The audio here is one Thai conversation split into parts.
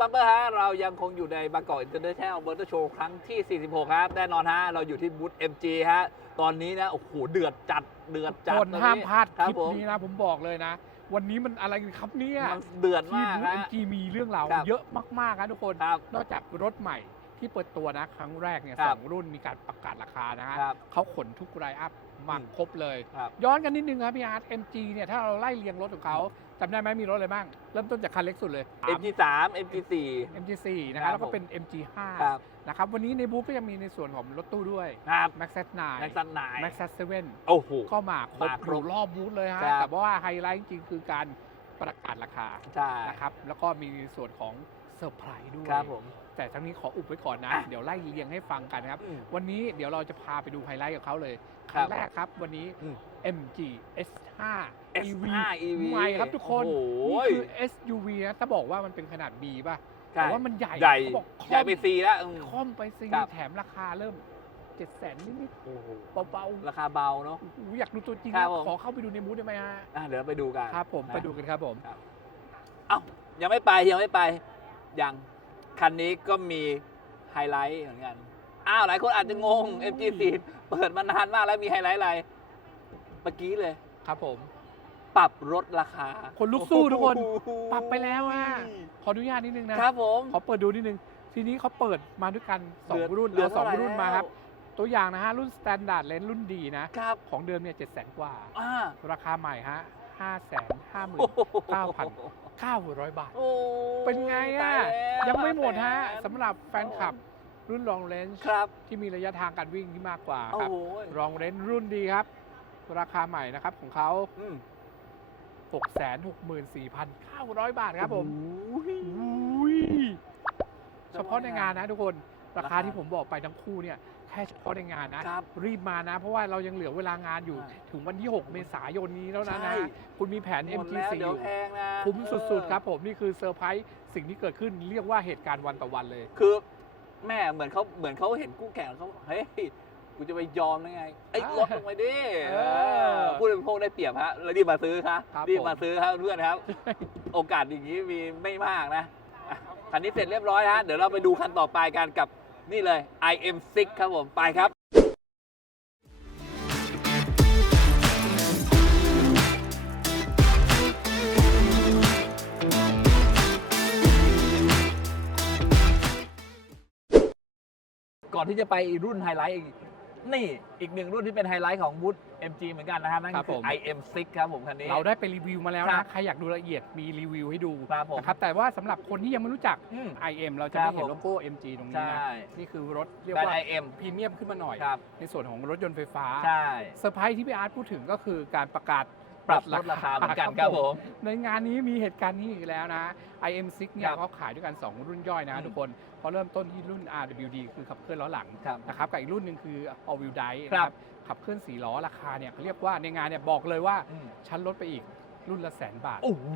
บัมเปอร์ฮะเรายังคงอยู่ในบางกอกอินเตอร์เนชั่นแนลมอเตอร์โชว์ครั้งที่ 46 ครับ แน่นอนฮะ เราอยู่ที่บูธ MG ฮะ ตอนนี้นะ โอ้โห เดือดจัด เดือดจัดคนตอนนี้ห้ามพลาดครัคบลิปผมนี้นะ ผมบอกเลยนะ วันนี้มันอะไรกันครับเนี่ยมันเดือดที่มากบูธฮะเอ็มจีมีเรื่องราวครับเยอะมากๆนะทุกคนครับนอกจากรถใหม่ที่เปิดตัวนะ ครั้งแรกเนี่ยครัสบองรุ่นมีการประกาศราคานะฮะครับเขาขนทุกไลน์อัพ มาอืมครบเลย ครับย้อนกันนิดนึงครับพี่อาร์ต MG เนี่ยถ้าเราไล่เรียงรถของเขาจำได้ไหมมีรถอะไรบ้าง เริ่มต้นจากคันเล็กสุดเลย MG3 MG4 MG4 นะครัฮะบแล้วก็ผมเป็น MG5 ครับ นะครับวันนี้ในบูธก็ยังมีในส่วนของรถตู้ด้วย ครับ Max 9แม็กซันไน Max 7โอ้โห ก็มาครบมาครบอยู่รอบบูธเลยฮะครับ แต่ว่าไฮไลท์จริงๆคือการประกาศราคาใช่ นะครับแล้วก็มีส่วนของ เซอร์ไพรส์ด้วยครับผม แต่ทั้งนี้ขออุบไว้ก่อนนะอะเดี๋ยวไล่เรียงให้ฟังกันนะครับ อืมวันนี้เดี๋ยวเราจะพาไปดูไฮไลท์กับเขาเลยคคัรันบแรกครับวันนี้ อืม MG S5 EV S5 EV ใหม่ครับทุกคนโอ้โห นี่คือ SUV นะถ้าบอกว่ามันเป็นขนาด B ป่ะใช่แต่ว่ามันใหญ่ใหญ่เขาบอกคใหญ่อมไปซีแล้วอืมคอมไปซีครับ แถมราคาเริ่ม7 0 0 0 0นิดโอ้โหๆเบาราคาเบาเนาะๆโอ้โหอยากดูตัวจริงครันะบผม ขอเข้าไปดูในบูธได้ไหมฮะอะเดี๋ยวไปดูกันครับผมนะ ไปดูกันครับผมเอ้ายังไม่ไปยังไม่ไป ยัง คันนี้ก็มีไฮไลท์เหมือนกัน อ้าว หลายคนอาจจะงง MG4 เปิดมานานมากแล้วมีไฮไลท์อะไร เมื่อกี้เลย ครับผม ปรับลดราคา คนลุกสู้ทุกคนโอ้โหปรับไปแล้วอะ ขออนุญาตนิดนึงนะ ครับผม ขอเปิดดูนิดนึง ทีนี้เขาเปิดมาด้วยกันสองเหลืรุ่นเหลือเอาสองเท่าไหรุ่นมาครับตัวอย่างนะฮะ รุ่น Standard เลนรุ่นดีนะครับของเดิมเนี่ยเจ็ดแสนกว่าอ่า ราคาใหม่ฮะห้าแสนห้าหมื่นโอ้โหเก้าพัน เก้าร้อยบาท โอ้เป็นไงตาอะแล้วยังไม่หมดฮะแสนสำหรับแฟนคลับรุ่น Long Range ครับที่มีระยะทางการวิ่งที่มากกว่าโอ้ครับ โห Long Range รุ่นดีครับ ราคาใหม่นะครับของเขา อืม664,900 บาทครับผมโอ้โห อุ้ยเฉพาะในงานนะทุกคน ราคาที่ผมบอกไปทั้งคู่เนี่ย แค่เฉพาะในงานนะ ครับรีบมานะ เพราะว่าเรายังเหลือเวลางานอยู่ ใช่ ถึงวันที่ 6 เมษายนนี้แล้วนะใช่นะ คุณมีแผน หมดแล้ว MG4 เดี๋อยวยู่แพงนะคุ้มสุดเออๆครับผมนี่คือเซอร์ไพรส์สิ่งที่เกิดขึ้นเรียกว่าเหตุการณ์วันต่อวันเลย คือแม่เหมือนเขาเหมือนเขาเห็นกู้แข่งแล้วเขาเฮ้ยกูจะไปยอมได้ไงไอ้ยอ่าลดลงไปดิเออเออผู้บริโภคได้เปรียบฮะแล้วรีบมาซื้อครับครับรีบผมมาซื้อครับเพื่อนครับ โอกาสอย่างนี้มีไม่มากนะอะคันนี้เสร็จเรียบร้อยฮะเดี๋ยวเราไปดูคันต่อไปกันกับ นี่เลย IM6 ครับผมไปครับก่อนที่จะไปรุ่นไฮไลท์อีก นี่อีกหนึ่งรุ่นที่เป็นไฮไลท์ของบูธ MG เหมือนกันนะครับนั่นครับคืผอม IM6 ครับผมคันนี้ เราได้ไปรีวิวมาแล้วครันะบใครอยากดูละเอียดมีรีวิวให้ดูครับผมนะครับแต่ว่าสำหรับคนที่ยังไม่รู้จักอืม IM เราจะครัไม่บเห็นผมโลโก้ MG ตรงนี้ใช่นะนี่คือรถเรียกแบรนว่าด์ IM พรีเมียมขึ้นมาหน่อยครับในส่วนของรถยนต์ไฟฟ้าใช่เซอร์ไพรส์ที่พี่อาร์ตพูดถึงก็คือการประกาศปรับลดราคาเหมือนกันครับผม ในงานนี้มีเหตุการณ์นี้อีกแล้วนะ IM6 เนี่คยรับเขาขายด้วยกัน 2 รุ่นย่อยนะอืมทุกคน เพราะเริ่มต้นที่รุ่น RWD คือขับเคลื่อนล้อหลังครับ นะครับกับอีกรุ่นหนึ่งคือ All Wheel Drive ครันะบครับขับเคลื่อน4ล้อราคาเนี่ยเขาเรียกว่าในงานเนี่ยบอกเลยว่าอืมชั้นลดไปอีกรุ่นละแสนบาทโอ้โห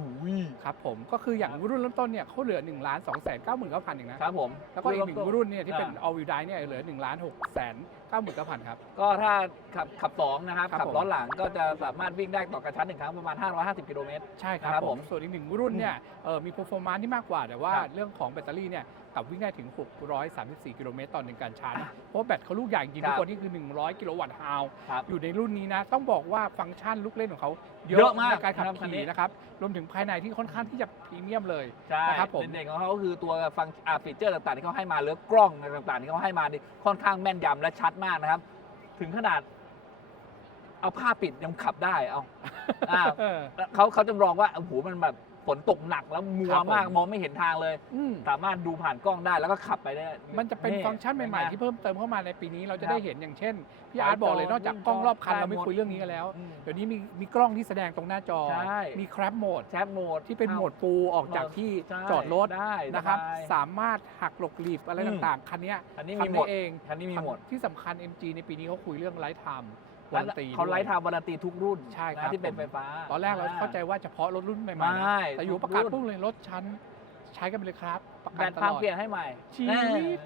ครับผมก็คืออย่างรุ่นเริ่มต้นเนี่ยเขาเหลือ1นึ่งล้านสองแสนเก้าหมื่นเก้าพันเองนะครับผม แล้วก็อีกหนึ่งรุ่นเนี่ยที่เป็นอ่า All Wheel Drive เนี่ยเหลือ1นึ่งล้านหกแสน เก้าหมื่นเก้าพันครับ ก็ถ้าขับขับสองนะครับ ครับขับผม ล้อหลังก็จะสามารถวิ่งได้ต่อกระชั้นหนึ่งครั้งประมาณ 550 กิโลเมตร ใช่ครับครับผผมมส่วนอีกหนึ่งรุ่นเนี่ยเออมี performance ที่มากกว่า แต่ว่าครับเรื่องของแบตเตอรี่เนี่ยกลับวิ่งได้ถึง 634 กิโลเมตรต่อหนึ่งการชาร์จเพราะว่าแบตเขาลูกใหญ่จริงครัทุบ กคนนี่คือ 100 กิโลวัตต์ฮาวครับ อยู่ในรุ่นนี้นะ ต้องบอกว่าฟังก์ชันลูกเล่นของเขาเยเยอะอะมากในการขับนะครับคันนี้ ขี่นะครับ รวมถึงภายในที่ค่อนข้างที่จะพรีเมียมเลย ใช่นะครับผม เด่นๆของเขาก็คือตัวฟังอ่าฟีเจอร์ต่างๆที่เขาให้มาหรือกล้องอะไรต่างๆที่เขาให้มานี่ค่อนข้างแม่นยำและชัดมากนะครับ ถึงขนาด เอาผ้าปิดยังขับได้เอาอ่าเออเขาเขาจำลองว่าโอ้โหมันแบบ ฝนตกหนักแล้วมัวครับผม มากมองไม่เห็นทางเลย อืมสามารถดูผ่านกล้องได้แล้วก็ขับไปได้ มันจะเป็นฟังก์ชันใหม่ ๆ ที่เพิ่มเติมเข้ามาในปีนี้เราจะได้ครับเห็นอย่างเช่นพี่อาร์ตบอกเลยนอกจากกล้องรอบคันเราไม่คุยเรื่องนี้กันแล้ว อืม เดี๋ยวนี้มีมีกล้องที่แสดงตรงหน้าจอ ใช่ มีค r ร b โหมดแชปโหมดที่เป็นโหมดปูออกจากที่ใช่จอดรถได้นะครับ สาย สามารถหักหลบหลีบอะไรอืม ต่างๆ คันเนี้ยอันนี้ทำมีหมได้ดเองคันนี้มีหมด ที่สำคัญ MG ในปีนี้เขาคุยเรื่องไลฟ์ไทม์ วาและรันตีเขาด้วยไลฟ์ไทม์วารันตีทุกรุ่นใช่ครับนะที่เป็นผมไฟฟ้า ตอนแรกเราเข้าใจว่าเฉพาะรถรุ่นใหม่ๆไม่นะแต่อยู่ประกาศปุ๊บเลยรถชั้นใช้กันไปเลยครับประแบกันตตพังลอดเปลี่ยนให้ใหม่ชีวิต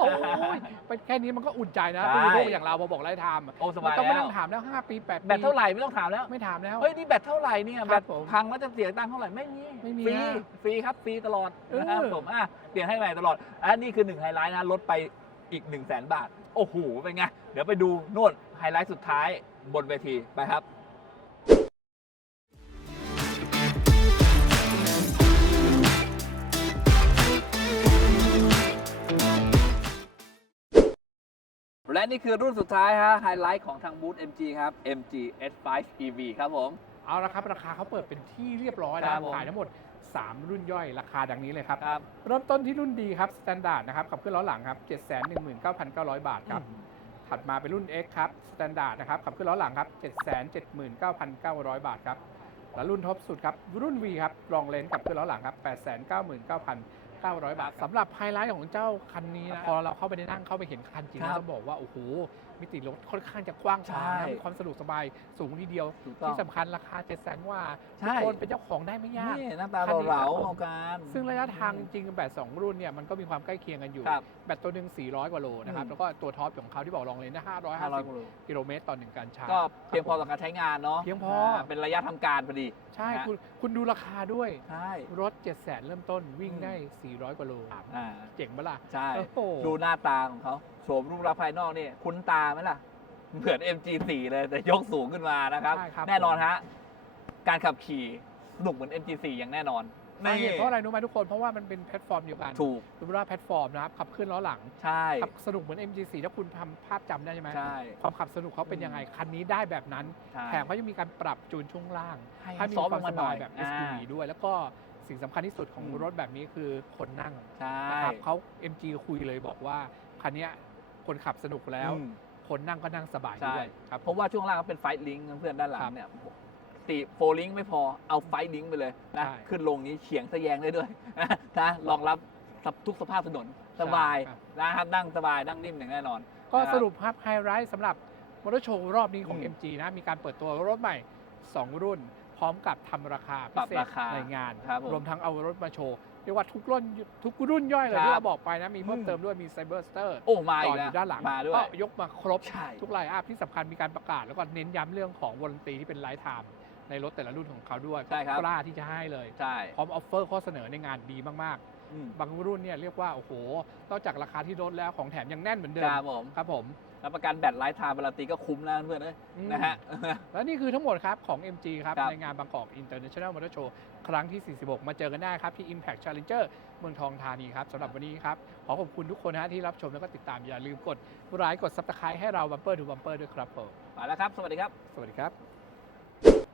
โอ้ยเป็นแค่นี้มันก็อุ่นใจนะใช่คุณลูกอย่างเราพอบอกไล่ไทม์อะโอ้สไม่บายต้องไม่แล้ต้วองถามแล้ว 5 ปี 8 ปี แบตเท่าไหร่ไม่ต้องถามแล้ว ไม่ถามแล้ว เฮ้ย นี่แบตเท่าไหร่เนี่ยครับแบตผมพังแล้วจะเสียตังค์เท่าไหร่ ไม่มีไม่มีฟรีฮะฟรีครับ ฟรีตลอดเออนะครับผมอะเปลี่ยนให้ใหม่ตลอด อันนี้คือหนึ่งไฮไลท์นะ ลดไปอีก1นึ่งแสนบาท โอ้โห เป็นไง เดี๋ยวไปดูโน่น ไฮไลท์สุดท้ายบนเวทีไปครับและนี่คือรุ่นสุดท้ายฮะไฮไลท์ของทางบูธ MG ครับ MG S5 EV ครับผม เอาละครับราคาเขาเปิดเป็นที่เรียบร้อยคแล้รัวบผมขายทั้งหมด 3 รุ่นย่อยราคาดังนี้เลยครับ ครับ เริ่มต้นที่รุ่นดีครับสแตนดาร์ดนะครับขับเคลื่อนล้อหลังครับ 719,900 บาทครับ ถัดมาเป็นรุ่น X ครับสแตนดาร์ดนะครับ ขับเคลื่อนล้อหลังครับ 779,900 บาทครับ และรุ่นท็อปสุดครับ รุ่น V ครับ รองเลนขับเคลื่อนล้อหลังครับ 899,900 บาทสำหรับไฮไลท์ของเจ้าคันนี้นะพอเราเข้าไปในนั่งเข้าไปเห็นคันจริงครับแล้วต้องบอกว่าโอ้โห มิติรถค่อนข้างจะกว้างขวางใช่นะมีความสะดวกสบายสูงทีเดียว ถูกต้องที่สำคัญราคา7 0 0 0 0ว่าใช่ ทุกคนเป็นเจ้าของได้ไม่ยาก นี่หน้าตาคันนี้เหลาครับผมๆเอาการซึ่งระยะทางจริงๆแบต2รุ่นเนี่ยมันก็มีความใกล้เคียงกันอยู่ ครับ แบตตัวหนึ่ง400 กว่าโลนะครับ อืม แล้วก็ตัวท็อปของเขาที่บอกรองเลนนะ500 550 กิโลกิโลเมตรต่อหนึ่งการชาร์จ ก็เพียงพอต่อการใช้งานเนาะเพียงพอาเป็นระยะทำการพอดี ใช่ฮะคุณคุณดูราคาด้วย ใช่ รถ7 0 0 0 0 เริ่มต้นวิ่งอืม ได้ 400 กว่าโลอ่าเจ๋งปะล่ะใช่ โอ้โห ดูหน้าตาของเขาโฉมรูปลักษณ์ภายนอกนี่คุ้นตาไหมล่ะ เหมือน MG4 เลยแต่ยกสูงขึ้นมานะครับ ใช่ครับ แน่นอนฮะการขับขี่สนุกเหมือน MG4 อย่างแน่นอนสาเหตุเพราะอะไรรู้ไหมทุกคน เพราะว่ามันเป็นแพลตฟอร์มเดียวกันถูกดูว่าแพลตฟอร์มนะครับขับเคลื่อนล้อหลังใช่ ขับสนุกเหมือน MG4 ถ้าคุณทำภาพจำได้ใช่ไหมใช่ความขับสนุกเขาเป็นยังไงคันนี้ได้แบบนั้น ใช่แถมเขายังมีการปรับจูนช่วงล่าง ให้ให้มีซอฟต์คลวามงสมาหน่บาอยยแบบ อ่า SUV ด้วย แล้วก็สิ่งสำคัญที่สุดของอืม รถแบบนี้คือคนนั่งใช่ นะครับเขา MG คุยเลยบอกว่า คันเนี้ย คนขับสนุกแล้ว อืม คนนั่งก็นั่งสบายใช่ ด้วยครับเพราะว่าช่วงล่างก็เป็นไฟลิงก์เพื่อนด้านหลัครังบเนี่ยตีโฟลิงก์ไม่พอเอาไฟลิงก์ไปเลยนะใช่ขึ้นลงนี้เฉียงทะแยงได้ด้วย นะรองรับทุกสภาพถนนสบายครับ นะครับนั่งสบายนั่งนิ่มอย่างแน่นอน ก็นะครับสรุปภาพไฮไลท์สำหรับมอเตอร์โชว์รอบนี้ของ อืม MG นะ มีการเปิดตัวรถใหม่ 2 รุ่น พร้อมกับทำราคาปพิรับเศษราคาในงาน ครับผม รวมทั้งเอารถมาโชว์ เรียกว่าทุกรุ่นทุกรุ่นย่อยเลยครับที่เราบอกไปนะ มีเพิ่มอืมเติมด้วยมีไซเบอร์สเตอร์โอ้มาต่อีอกอแล้วยู่ด้านหลังมาด้วยก็ยกมาครบใช่ทุกไลน์อัพที่สำคัญมีการประกาศ แล้วก็เน้นย้ำเรื่องของวอร์นตีที่เป็นไลฟ์ไทม์ในรถแต่ละรุ่นของเขาด้วยใช่ครับกล้าที่จะให้เลยใช่พร้อมออฟเฟอร์ข้อเสนอในงานดีมากอืมๆบางรุ่นเนี่ยเรียกว่า โอ้โหนอกจากราคาที่ลดแล้วของแถมยังแน่นเหมือนเดิคมรับผมครับผม รับประกันแบตไลฟ์ไทม์เวลาตีก็คุ้มแล้วเพื่อนเอ้ยอืมนะฮะ และนี่คือทั้งหมดครับของ MG ครับครับ ในงานบางกอก International Motor Show ครั้งที่ 46 มาเจอกันได้ครับ ที่ Impact Challenger เมืองทองธานีครับสำหรับวันนี้ครับ ขอขอบคุณทุกคนนะฮะที่รับชมแล้วก็ติดตามอย่าลืมกดไลค์กด Subscribe ให้เราบัมเปอร์ดูบัมเปอร์ด้วยครับผมไปแล้วครับ สวัสดีครับ สวัสดีครับ